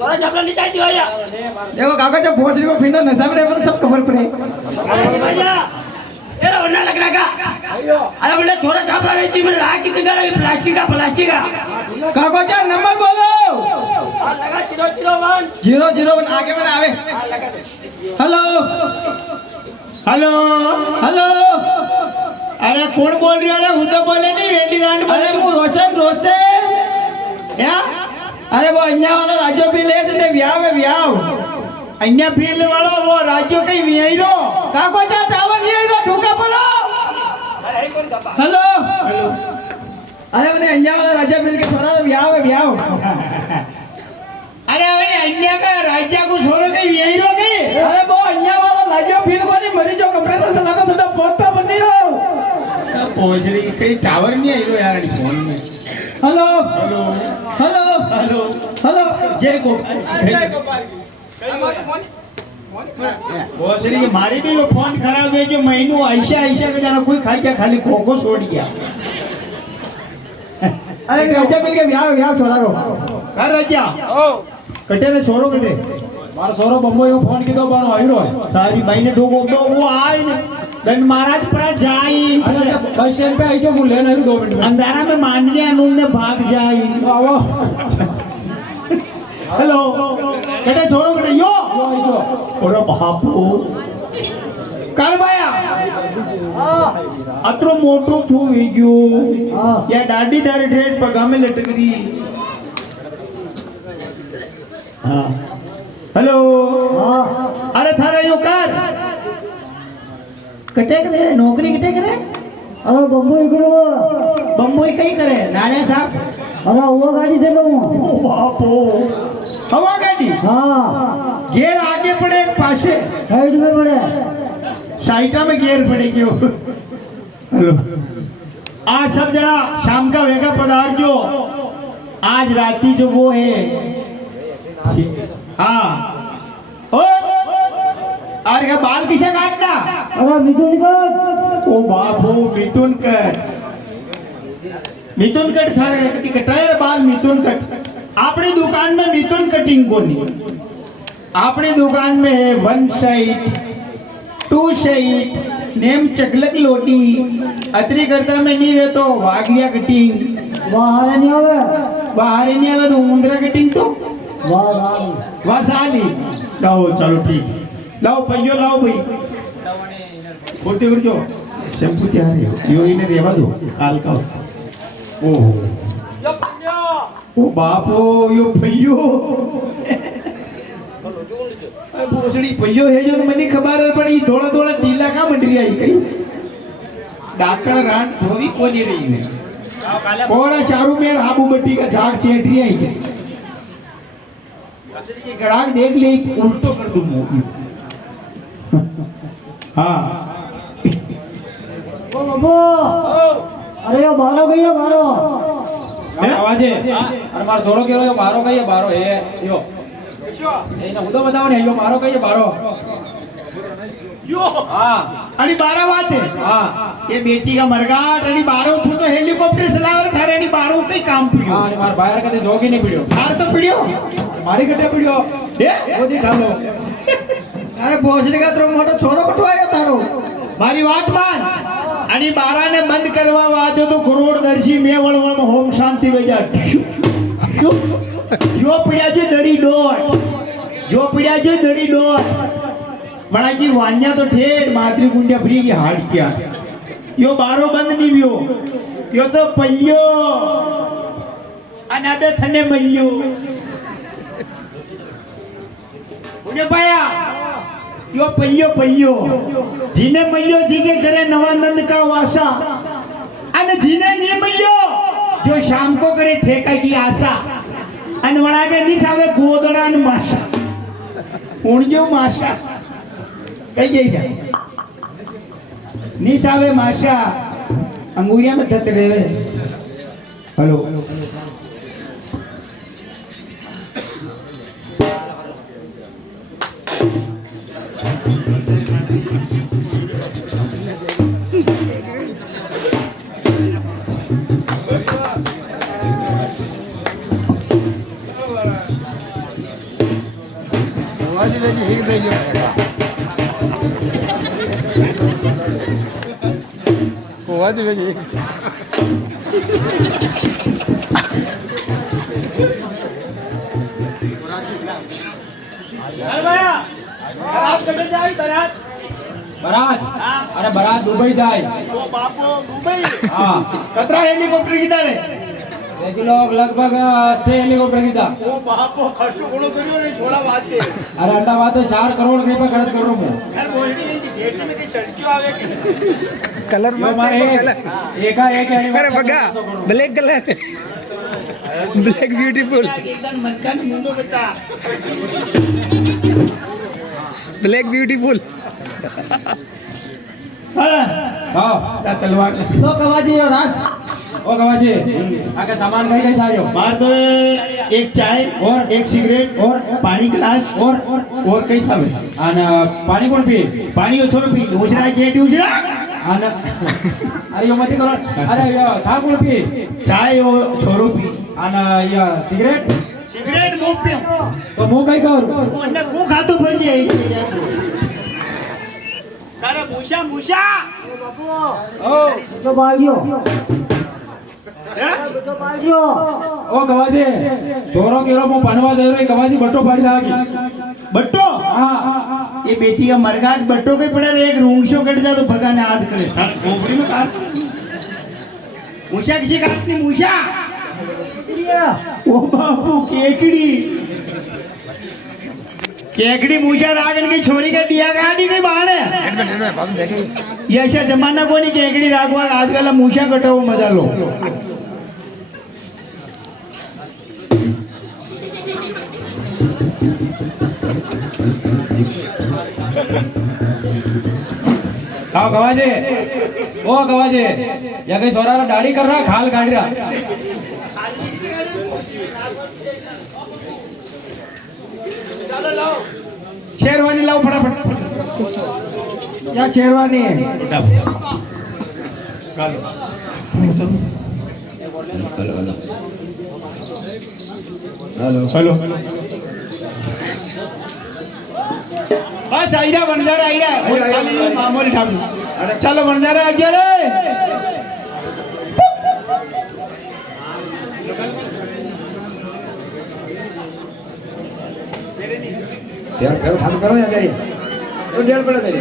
थोड़ा जबला नहीं चाहिए भैया। देखो काका जब भोसड़ी को फिरना नशा में रहता सब खबर पड़े भैया ये वरना लकड़ा का अरे बोले छोरा छापरा वेची मैंने रहा कितने का प्लास्टिक का काका क्या नंबर बोलो लगा 001 001 आगे में आवे हेलो हेलो हेलो अरे कौन बोल रही अरे હું તો બોલે નહીં વેડી રાંડ अरे હું रोशन या अरे वो અહીંયા વાળો રાજ્યો બી લે છે ને વ્યાવ અહીંયા ફીલ્ડ વાળો वो રાજ્યો કઈ વિયાઈરો કાકો ચા ટાવર નહીં આવ્યો ઠોકા પડો अरे कौन दबा हेलो अरे मैंने અહીંયા વાળો રાજ્ય મિલ के छोरा व्याव अरे अरे અહીંયા का રાજ્ય को छोरो कई वियाईरो कई अरे वो અહીંયા वाला રાજ્ય ફીલ કોની મરી જો કમ્પ્રેસર ચલાતા થોડા પોતા બની રહ્યો પોજડી કઈ ટાવર નહીં આઈરો યાર આની ફોન में hello hello hello hello hello जय गोपाल પોજડી મારી भी वो फोन खराब है जो महीनों ऐसा के जाना कोई खाई क्या खाली खोखो छोड़ गया अरे राज्य मिल के व्याव छोरा रो कर राजा ओ कटे रे छोरो कटे मारो सोरो बम्बो यो फोन कीधो बानो आईरो तारी भाई ने ठोको तो वो आए ने दंड महाराज पर जाई अरे बस स्टैंड पे आई जो मु लेने आई 2 मिनट में अंधारा में मांडने अनून ने भाग जाई आओ हेलो कटे छोरो कटे यो आई जो ओरे बापू करवाया अतरो मोटो थू वी गयो या डाडी तारे ढेड पगामे लटकरी हां हेलो हां अरे थारा यो कर कटे करे नौकरी कटे करे अरे बम्बई करो बम्बई कई करे नाले साहब अरे वो गाड़ी से लो ओ बापो हवा गाड़ी हाँ गेर आगे पड़े एक पासे साइड में पड़े साइटा में गेर पड़ेगी हेलो आज सब जरा शाम का वेगा पदार्थ जो आज राती जो वो है हाँ ओ अरे का बाल किसे काटना अरे मिथुन कर ओ बाप हो मिथुन कट थारे कटी कटायर बाल मिथुन कट अपनी दुकान में मिथुन कटिंग को नहीं अपनी दुकान में है 1 साइड 2 साइड नेम चकलक लोटी अतरी करता में नहीं वे तो वाघिया कटिंग बाहर नहीं आवे तो उंदरा कटिंग तो वाह वासाली लाओ चलो ठीक लाओ पहियो लाओ भाई बोलते जो शैम्पू तैयार है यो इन्हें देवा दो काल का ओहो यो पंजो ओ बापो यो पहियो भोसड़ी पहियो है जो तो मने खबर पड़ी थोड़ा थोड़ा ढीला का मंडरी आई कई डाकड़ रान धोवी कोनी रही ने कोरा चारू मेर आबू बट्टी का झाग चेटरी आई गई ये ग्राहक देख ले उल्टो कर दूं हाँ ओ बाबू अरे यो बारो गई है बारो आवाज है अरे मार सोरो केरो यो बारो कई बारो है यो ए ना उदो बताओ ने यो बारो कई बारो यो हां अरे 12 बात है हां ये बेटी का मरगाट अरे 12 थू तो हेलीकॉप्टर चलावर थारे अरे 12 कई काम पियो हां मार बाहर कदे जोगी नहीं पिडियो थार तो पियो मारी कटे पिडियो ए वो दी ठालो अरे भोसड़ी का तो मोटो छोरो कटवाएगा तारो मारी बात मान आणि 12 ने बंद करवा वादो तो करोड़दर्शी में वळवळ होम शांति वजा जो पड्या जो दड़ी डोट बड़ा की वान्या तो ठेठ मातृ गुंड्या फ्री की हाड किया यो 12 बंद नहीं वियो यो तो पल्यो अनाबे थने मल्यो उन्हें पाया यो पल्यो जीने मल्यो जी के करे नवानंद का वासा अने जीने नहीं मल्यो जो शाम को करे ठेका की आशा अन वड़ा के नहीं सावे गोदड़ा न माशा उणियो माशा कई गई जा नहीं सावे माशा अंगूरिया में धत रेवे हेलो બરાત અને બરાત દુબઈ જાય હા કતરા હેલિકોપ્ટર કીધા રે તેથી લોગ લગભગ 6 હેલિકોપ્ટર કીધા અરે અંડા વાત 4 કરોડ રૂપિયા ખર્ચ કરું હું कलर यो मारे एका एक अरे बघा black colour black beautiful black beautiful હા આ તલવાર લો કવાજી રાજ ઓ ગવાજી આ કે સામાન કઈ કઈ સાર્યો मार दो एक चाय और एक सिगरेट और पानी ग्लास और कई सावे અને પાણી કોણ પી पानी ओछो पी उछरा गेट उछरा અને અરે યો મતી કરો અરે યો સા કોણ પી चाय ओ छोरो पी અને યો સિગરેટ सिगरेट मुंह पे તો હું કઈ કરું ओने को खातो पड़ जाए अरे मूषा मूषा ઓ તો ભાગ્યો हैं તો ભાગ્યો ઓ ગવાજી ચોરો કેરો હું બનવા જઈ રહ્યો ગવાજી બટ્ટો પાડી દાગી बट्टो હા ये बेटी का मरगाट बट्टो के पड़े एक रूंगशो कट जा तो भगाने हाथ करे खोपड़ी में काट मूषा किसी काटनी मूषा ओ बापू केकड़ी मूछा रागन की छोरी का दिया गाड़ी के बहाने ये ऐसा जमाना को नहीं केकड़ी रागवा आजकल मूछा कटो मजा लो खाओ गवाजे ओ गवाजे या कहीं सोरा दाढ़ी कर रहा खाल काट रहा शेरवानी लाओ फटाफट या शेरवानी है हेलो बस आईरा बनजारा आईरा खाली ये मामूली ठाकुर चलो बनजारा आ गया रे यार करो हम करो या तेरी तो डेढ़ पड़े तेरी